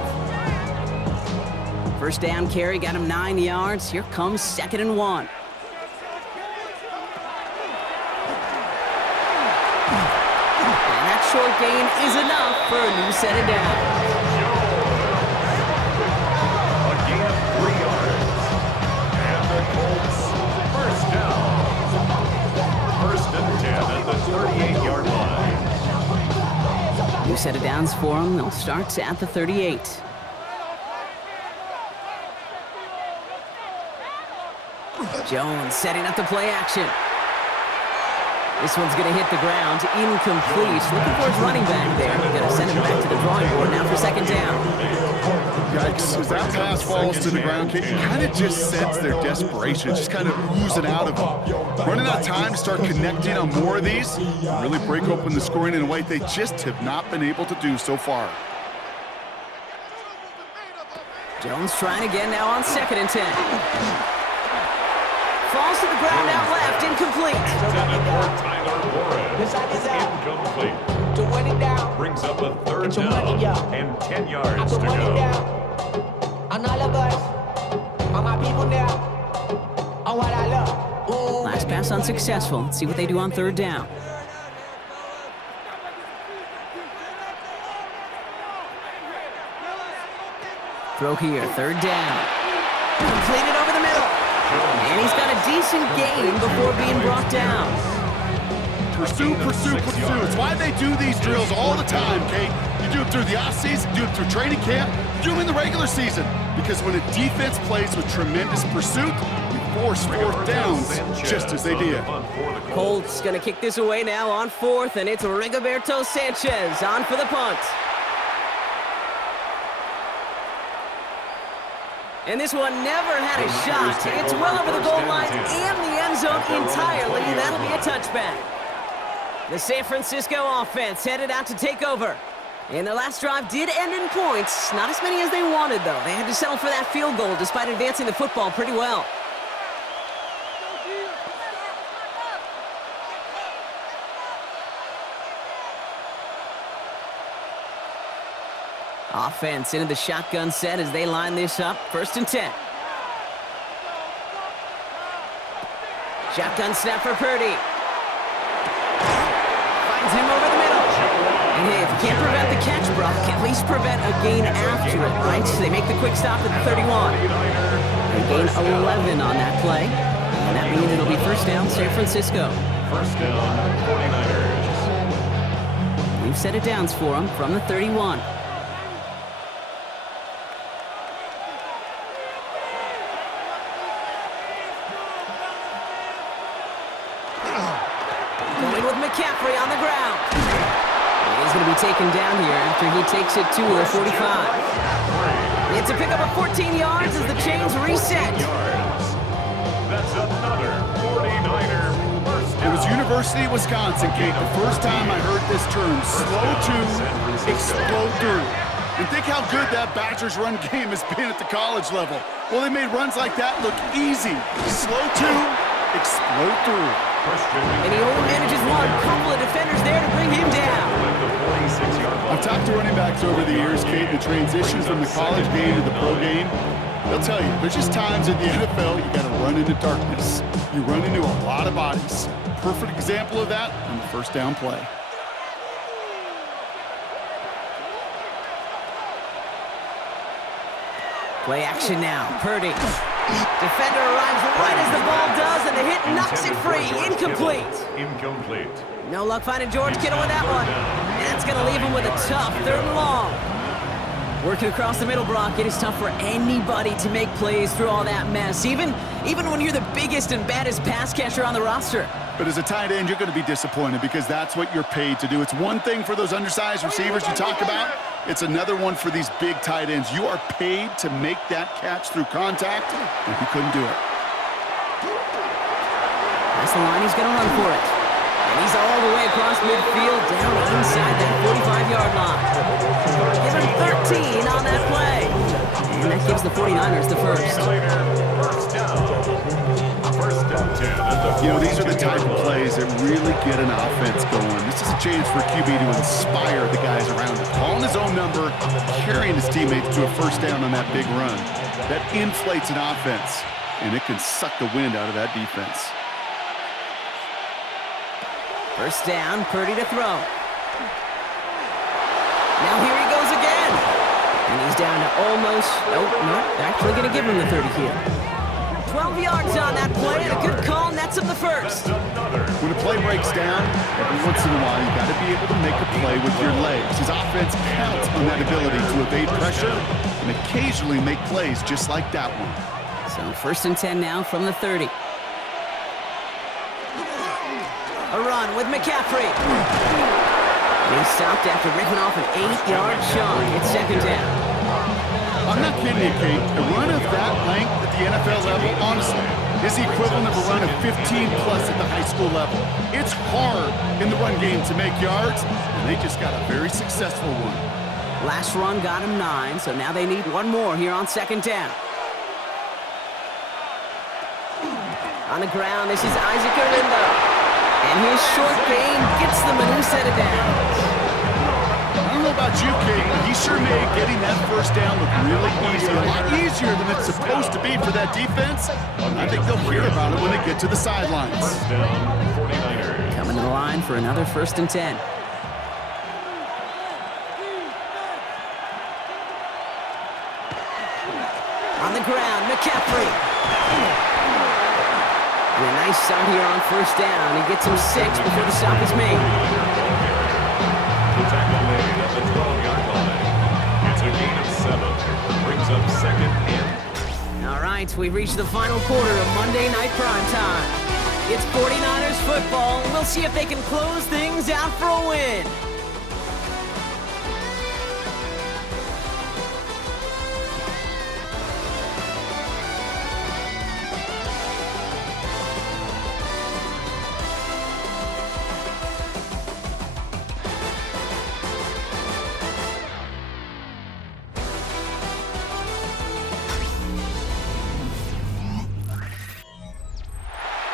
1st down carry got him 9 yards. Here comes 2nd and 1. And that short gain is enough for a new set of downs. A gain of 3 yards. And the Colts, 1st down. 1st and 10 at the 38-yard line. New set of downs for them. They'll start at the 38. Jones setting up the play action. This one's going to hit the ground. Incomplete. Looking for his running back there. Going to send him back to the drawing board now for 2nd down. Yikes. As that pass falls to the ground, Kate, you kind of just sense their desperation. It's just kind of oozing out of them. Running out of time to start connecting on more of these, really break open the scoring in a way they just have not been able to do so far. Jones trying again now on 2nd and 10. Falls to the ground out left, incomplete. Intended for Tyler Warren. Incomplete. To win it down. Brings up a 3rd It's a money, down y'all. and 10 I yards put to money go. down on all of us, on my people now, on what I love. Ooh. Last pass unsuccessful. Let's see what they do on 3rd down. Throw here, 3rd down. Completed over the middle. And he's got a decent gain before being brought down. Pursue, pursue, pursue. It's why they do these drills all the time, Kate. You do it through the offseason, you do it through training camp, you do them in the regular season. Because when a defense plays with tremendous pursuit, you force 4th downs just as they did. Colts gonna kick this away now on 4th, and it's Rigoberto Sanchez on for the punt. And this one never had a shot. It's well over the goal line and the end zone entirely. That'll be a touchback. The San Francisco offense headed out to take over. And their last drive did end in points. Not as many as they wanted, though. They had to settle for that field goal despite advancing the football pretty well. Offense into the shotgun set as they line this up. 1st and 10. Shotgun snap for Purdy. Finds him over the middle. And hey, if you can't prevent the catch, Brock, at least prevent a gain after it, right? So they make the quick stop at the 31. They gain 11 on that play. And that means it'll be 1st down, San Francisco. 1st down, 49ers. We've set it downs for them from the 31. going to be taken down here after he takes it to the 45. It's a pickup of 14 yards as the chains reset. That's another 49er first It down. was University of Wisconsin, Kate, the first time I heard this term, slow to explode through. And think how good that Badgers run game has been at the college level. Well, they made runs like that look easy. Slow to explode through. And he only manages one. Couple of defenders there to bring him down. I've talked to running backs over the years, Kate, the transition from the college game to the pro game. They'll tell you, there's just times in the NFL you got to run into darkness. You run into a lot of bodies. Perfect example of that on the first down play. Play action now. Purdy. Defender arrives right as the ball does, and the hit knocks it free. Incomplete. Incomplete. No luck finding George Kittle with that one. And that's going to leave him with a tough 3rd and long. Working across the middle, Brock, it is tough for anybody to make plays through all that mess, even when you're the biggest and baddest pass catcher on the roster. But as a tight end, you're going to be disappointed because that's what you're paid to do. It's one thing for those undersized receivers you talk about. It's another one for these big tight ends. You are paid to make that catch through contact, and he couldn't do it. That's the line. He's going to run for it. And he's all the way across midfield, down inside that 45-yard line. Give him 13 on that play. And that gives the 49ers the first. First down. First and 10 at the You know, these are the type of plays that really get an offense going. This is a chance for a QB to inspire the guys around him. Calling his own number, carrying his teammates to a first down on that big run. That inflates an offense, and it can suck the wind out of that defense. First down, Purdy to throw. Now here he goes again. And he's down to almost, no, they're actually going to give him the 30 here. 12 yards on that play, and a good call nets him the first. When a play breaks down, every once in a while, you got to be able to make a play with your legs. His offense counts on that ability to evade pressure and occasionally make plays just like that one. So first and 10 now from the 30. A run with McCaffrey. And he stopped after ripping off an 8-yard chunk. It's second down. I'm not kidding you, Kate. A run of that length at the NFL level, honestly, is the equivalent of a run of 15-plus at the high school level. It's hard in the run game to make yards, and they just got a very successful one. Last run got him 9, so now they need one more here on second down. On the ground, this is Isaac Arindo. And his short game gets them a new set of downs. I don't know about you, Kate, but he sure made getting that first down look really easy. A lot easier than it's supposed to be for that defense. I think they'll hear about it when they get to the sidelines. Coming to the line for another first and 10. On the ground, McCaffrey. And a nice start here on first down. He gets him 6 before the stop is made. The tackle made at the 12-yard line. It's a gain of 7. Brings up second and. All right, we've reached the final quarter of Monday Night Primetime. It's 49ers football, and we'll see if they can close things out for a win.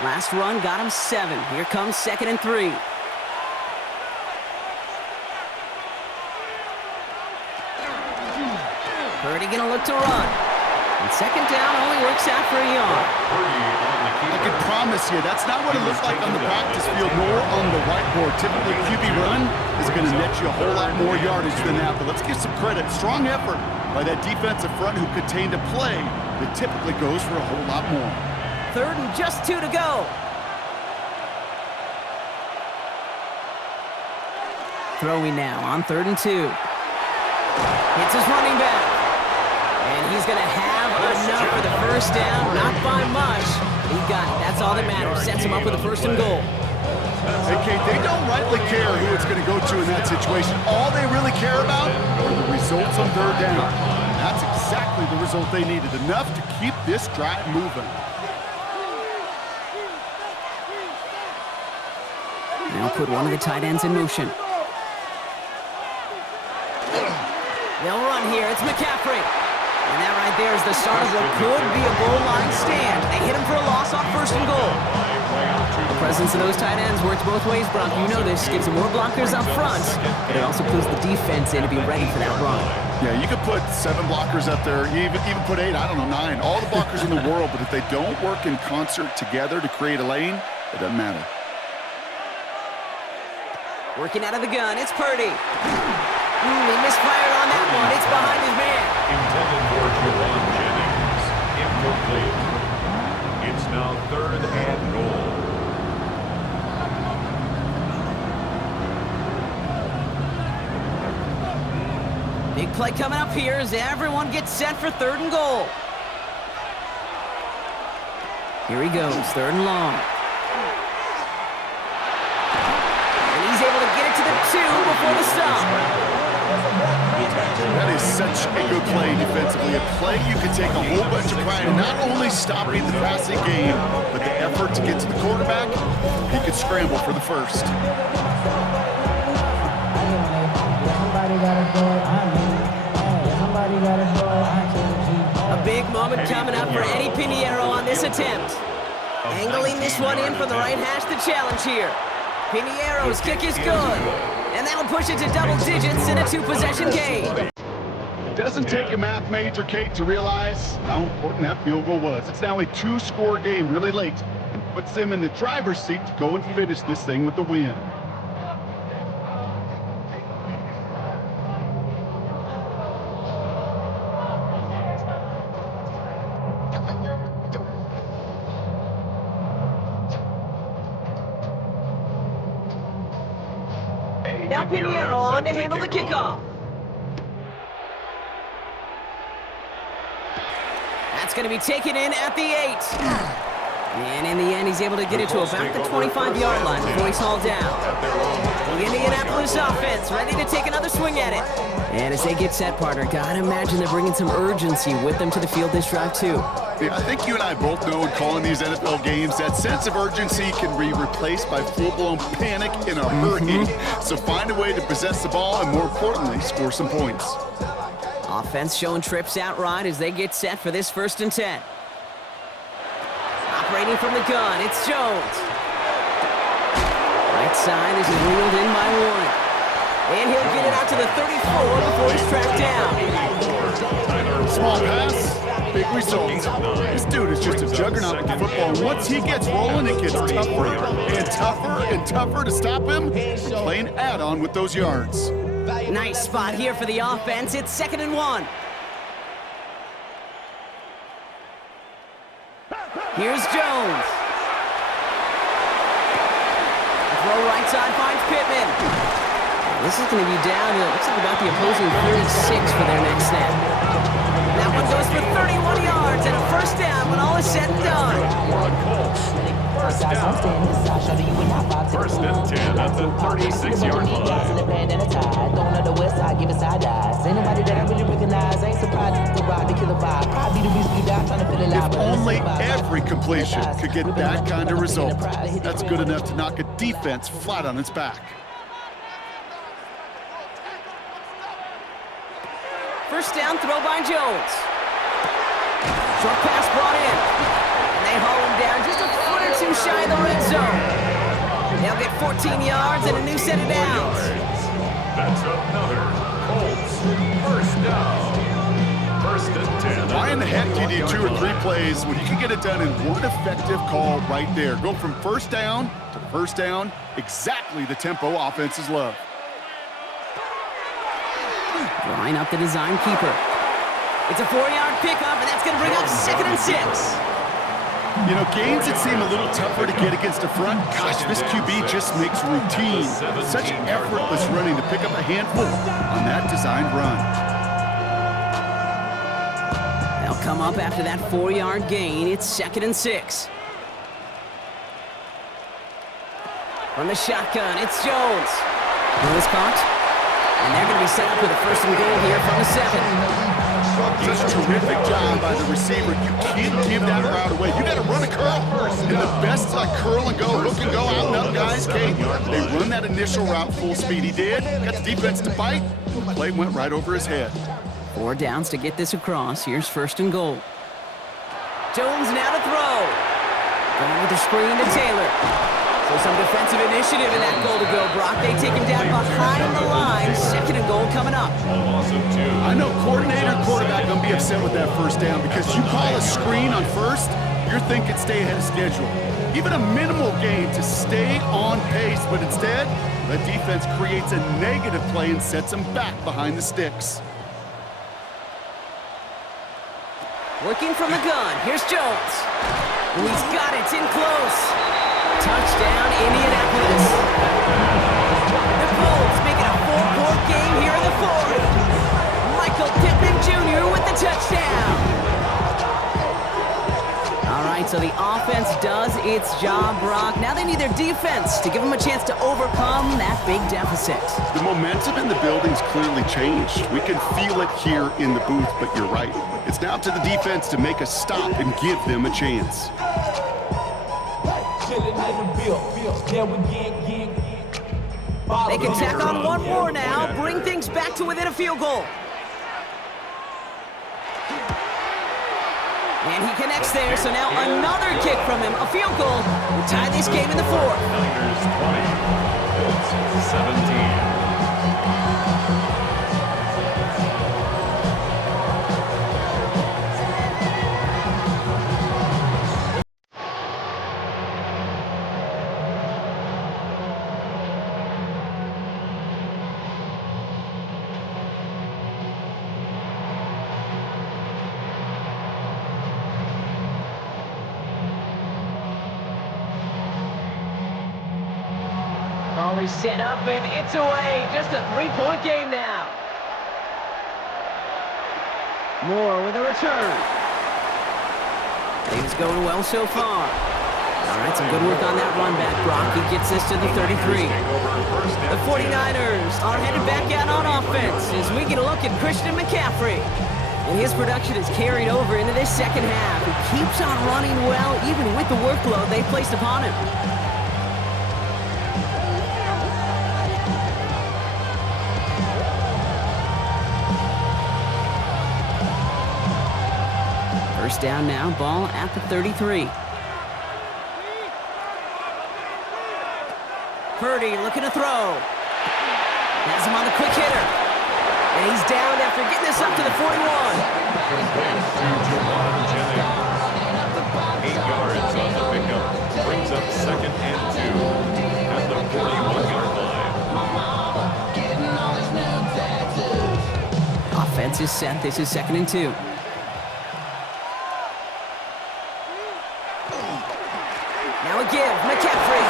Last run got him 7. Here comes second and 3. Purdy gonna look to run. And second down only works out for a yard. I can promise you, that's not what it looks like on the practice field nor on the whiteboard. Typically, QB run is going to net you a whole lot more yardage than that. But let's give some credit. Strong effort by that defensive front who contained a play that typically goes for a whole lot more. Third and just 2 to go. Throwing now on 3rd and 2. Hits his running back. And he's going to have enough for the first down. Not by much. He got it. That's all that matters. Sets him up with a first and goal. Hey, Kate, they don't rightly care who it's going to go to in that situation. All they really care about are the results on third down. That's exactly the result they needed, enough to keep this drive moving. Now put one of the tight ends in motion. They'll run here. It's McCaffrey. And that right there is the start of what could be a goal line stand. They hit him for a loss on 1st and goal. The presence of those tight ends works both ways, Brock. You know this. Gives them more blockers up front, but it also puts the defense in to be ready for that run. Yeah, you could put 7 blockers up there, even put 8, I don't know, 9. All the blockers in the world, but if they don't work in concert together to create a lane, it doesn't matter. Working out of the gun, it's Purdy. He misfired on that one. It's behind his man. Intended for Juwan Jennings. Incomplete. It's now 3rd and goal. Big play coming up here as everyone gets set for 3rd and goal. Here he goes, 3rd and long. And he's able to get it to the 2 before the stop. That is such a good play defensively. A play you can take a whole bunch of pride in, not only stopping the passing game, but the effort to get to the quarterback. He could scramble for the first. A big moment coming up for Eddie Pinheiro on this attempt. Angling this one in from the right hash, the challenge here. Pinheiro's kick is good. And that'll push it to double digits in a 2-possession game. It doesn't take a math major, Kate, to realize how important that field goal was. It's now a 2-score game really late. Puts them in the driver's seat to go and finish this thing with the win. Now Pinheiro on to handle the kickoff. That's going to be taken in at the 8. And in the end, he's able to get it to about the 25-yard line before he's hauled down. The Indianapolis offense ready to take another swing at it. And as they get set, partner, gotta imagine they're bringing some urgency with them to the field this drive, too. Yeah, I think you and I both know in calling these NFL games, that sense of urgency can be replaced by full-blown panic in a hurry. So find a way to possess the ball and, more importantly, score some points. Offense showing trips outright as they get set for this 1st and 10. Operating from the gun, it's Jones. Right side as he's wheeled in by Warren. And he'll get it out to the 34 before he's tracked down. Small pass, big result. This dude is just a juggernaut with the football. And once he gets rolling, it gets tougher and tougher and tougher to stop him from playing add-on with those yards. Nice spot here for the offense. It's 2nd and 1. Here's Jones. The throw right side finds Pittman. This is going to be down to, looks like about the opposing 36 for their next snap. That one goes for 31 yards and a 1st down when all is said and done. First down. 1st and 10 at the 36-yard line. If only every completion could get that kind of result. That's good enough to knock a defense flat on its back. 1st down throw by Jones. Short pass brought in. And they haul him down just a foot or 2 shy of the red zone. They'll get 14 yards and a new set of downs. That's another Colts 1st down. 1st and 10. Why in the heck do you need 2 or 3 plays when you can get it done in one effective call right there? Go from 1st down to 1st down, exactly the tempo offenses love. Drawing up the design keeper. It's a 4-yard pickup, and that's going to bring up 2nd and 6. You know, games that seem a little tougher to get against the front, gosh, this QB just makes routine. Such effortless running to pick up a handful on that designed run. They'll come up after that 4-yard gain. It's 2nd and 6. From the shotgun, it's Jones. Ball is caught. And they're going to be set up with a 1st and goal here from the 7. Such a terrific job by the receiver. You can't give that route away. You got to run a curl. And the best curl and go, hook and go out and up guys, Kate. They run that initial route full speed. He did. Got the defense to bite. The play went right over his head. 4 downs to get this across. Here's 1st and goal. Jones now to throw. Going with the screen to Taylor. So some defensive initiative in that goal to go, Brock. They take him down behind the line. 2nd and goal coming up. I know coordinator and quarterback going to be upset with that 1st down because you call a screen on 1st, you're thinking stay ahead of schedule. Even a minimal gain to stay on pace, but instead, the defense creates a negative play and sets them back behind the sticks. Working from the gun. Here's Jones. Oh, he's got it. It's in close. Touchdown, Indianapolis. The Colts making a 4-point game here in the 4th. Michael Pittman Jr. with the touchdown. All right, so the offense does its job, Brock. Now they need their defense to give them a chance to overcome that big deficit. The momentum in the building's clearly changed. We can feel it here in the booth, but you're right. It's now to the defense to make a stop and give them a chance. They can tack on one more now, bring things back to within a field goal. And he connects there, so now another kick from him, a field goal, will tie this game in the 4th. Niners 20, Colts 17. Ball is set up and it's away. Just a 3-point game now. Moore with a return. Things going well so far. All right, some good work on that run back, Brock. He gets this to the 33. The 49ers are headed back out on offense as we get a look at Christian McCaffrey. And his production is carried over into this 2nd half. He keeps on running well, even with the workload they placed upon him. First down now, ball at the 33. Purdy looking to throw. Has him on the quick hitter. And he's down after getting this up to the 41. 8 yards on the pickup. Brings up 2nd and 2 at the 41-yard line. Offense is set. This is 2nd and 2. Now a give, McCaffrey.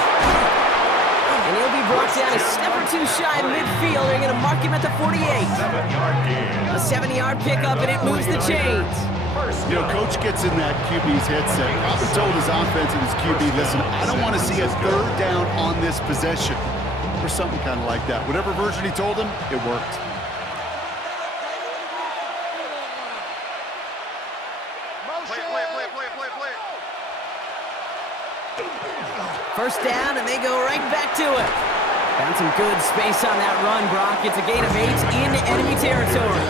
And he'll be brought down a step or 2 shy of midfield. They're going to mark him at the 48. 7-yard gain. A 7-yard pickup, and it moves the chains. You know, Coach gets in that QB's headset. Probably told his offense and his QB, listen, I don't want to see a 3rd down on this possession. Or something kind of like that. Whatever version he told him, it worked. First down, and they go right back to it. Found some good space on that run, Brock. It's a gain of 8 into enemy territory.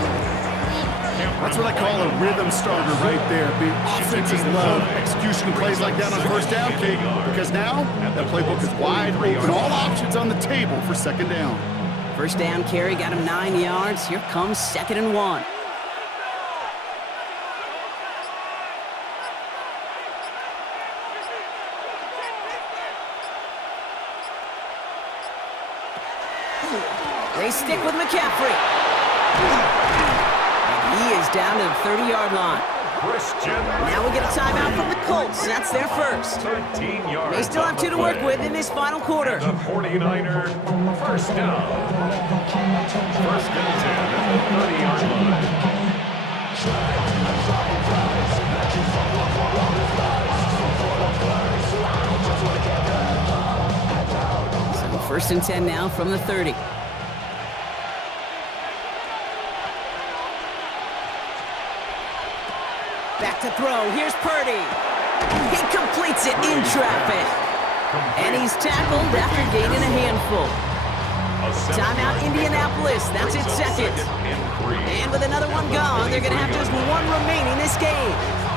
That's what I call a rhythm starter right there. The offenses love execution plays like that on 1st down, Kate, because now that playbook is wide open. All options on the table for 2nd down. First down carry got him 9 yards. Here comes 2nd and 1. They stick with McCaffrey. And he is down to the 30-yard line. Now we get a timeout from the Colts. That's their first. 13 yards. They still have 2 to work with in this final quarter. The 49er first down. 1st and 10 at the 30-yard line. First and 10 now from the 30. Back to throw. Here's Purdy. He completes it in traffic. And he's tackled after gaining a handful. Timeout Indianapolis. That's its second. And with another one gone, they're going to have just one remaining this game.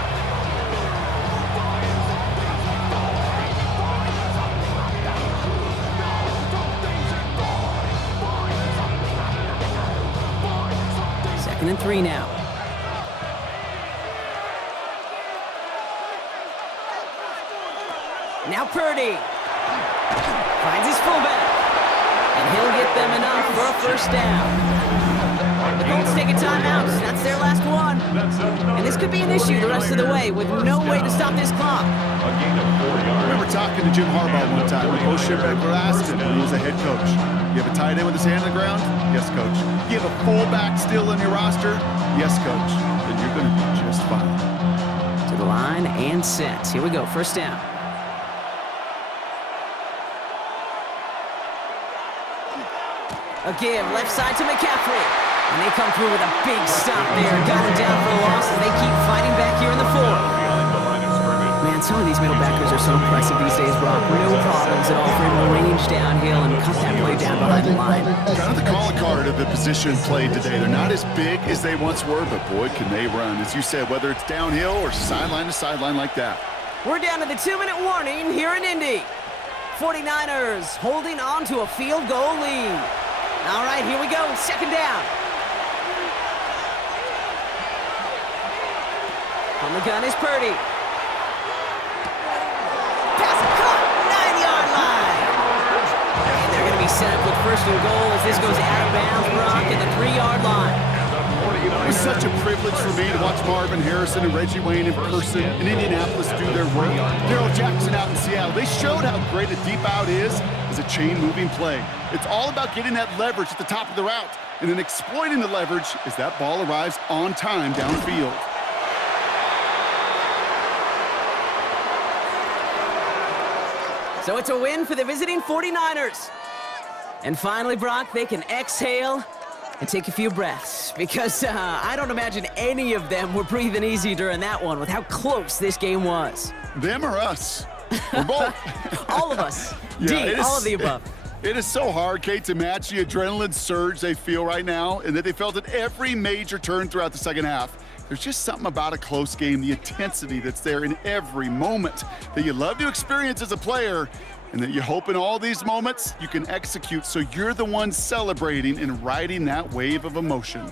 Second and 3 now. Now Purdy finds his fullback, and he'll get them enough for a first down. The Colts take a timeout. That's their last one. And this could be an issue the rest of the way with no way to stop this clock. I remember talking to Jim Harbaugh one time when Coach Schembechler asked him when he was a head coach, you have a tight end with his hand on the ground? Yes, coach. You have a fullback still in your roster? Yes, coach. Then you're going to be just fine. To the line and set. Here we go. First down. A give, left side to McCaffrey. And they come through with a big stop there. Got him down for a loss as they keep fighting back here in the fourth. Man, some of these middle backers are so impressive these days, Brock. No problems at all for him to range downhill and cut that play down behind the line. Kind of the calling card of the position played today. They're not as big as they once were, but boy, can they run. As you said, whether it's downhill or sideline to sideline like that. We're down to the 2-minute warning here in Indy. 49ers holding on to a field goal lead. All right, here we go. Second down. On the gun is Purdy. Pass caught, 9-yard line. And they're going to be set up with first and goal as this goes out of bounds, Brock, at the 3-yard line. It was such a privilege for me to watch Marvin Harrison and Reggie Wayne in person in Indianapolis do their work. Darrell Jackson out in Seattle. They showed how great a deep out is as a chain-moving play. It's all about getting that leverage at the top of the route and then exploiting the leverage as that ball arrives on time downfield. So it's a win for the visiting 49ers. And finally, Brock, they can exhale and take a few breaths because I don't imagine any of them were breathing easy during that one with how close this game was. Them or us? We're both. All of us. Yeah, all of the above. It is so hard, Kate, to match the adrenaline surge they feel right now and that they felt at every major turn throughout the second half. There's just something about a close game, the intensity that's there in every moment that you love to experience as a player and that you hope in all these moments you can execute so you're the one celebrating and riding that wave of emotion.